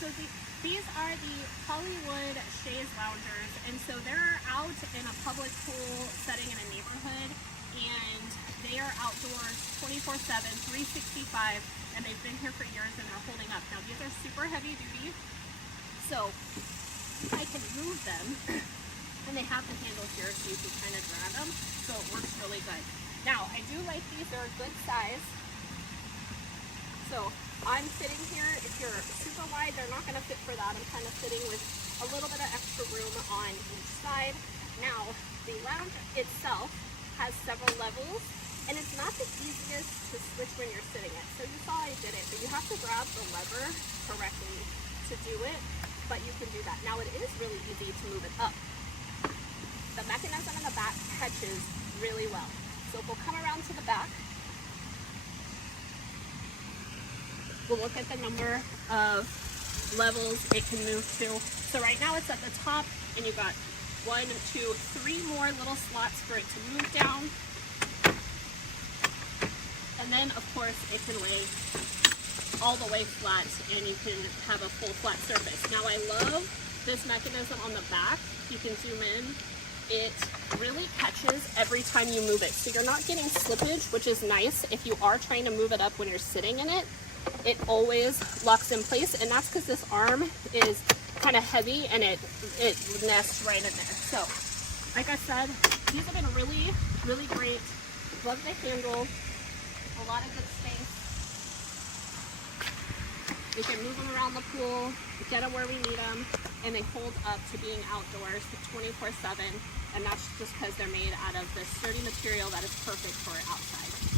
So these are the Polywood Chaise loungers, and so they're out in a public pool setting in a neighborhood, and they are outdoors 24/7, 365, and they've been here for years and they're holding up. Now these are super heavy duty, so I can move them, and they have the handle here so you can kind of grab them, so it works really good. Now I do like these, they're a good size. So I'm sitting here, if you're super wide, they're not going to fit for that. I'm kind of sitting with a little bit of extra room on each side. Now, the lounge itself has several levels, and it's not the easiest to switch when you're sitting it. So you saw I did it, but you have to grab the lever correctly to do it, but you can do that. Now, it is really easy to move it up. The mechanism in the back catches really well. So if we'll come around to the back, we'll look at the number of levels it can move to. So right now it's at the top, and you've got 1, 2, 3 more little slots for it to move down. And then of course it can lay all the way flat, and you can have a full flat surface. Now I love this mechanism on the back. You can zoom in. It really catches every time you move it. So you're not getting slippage, which is nice if you are trying to move it up when you're sitting in it. It always locks in place, and that's because this arm is kind of heavy and it nests right in there. So like I said, these have been really, really great. Love the handle, a lot of good space. We can move them around the pool, get them where we need them, and they hold up to being outdoors 24/7, and that's just because they're made out of this sturdy material that is perfect for outside.